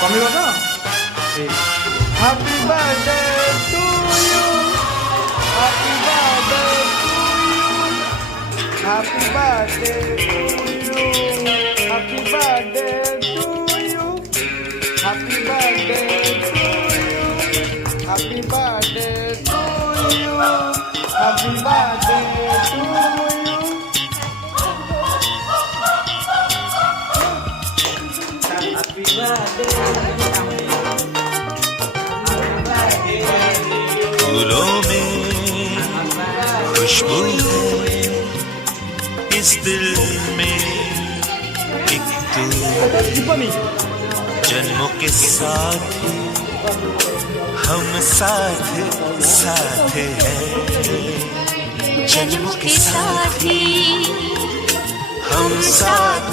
কমিব তো? Happy birthday to you, happy birthday to you, happy birthday to you, happy birthday to you, happy birthday to you, happy birthday to you, happy birthday to you. फूलों में खुशबू है, इस दिल में एक तू, जन्मों के साथ हम साथ साथ हैं, जन्मों के साथ ही हम साथ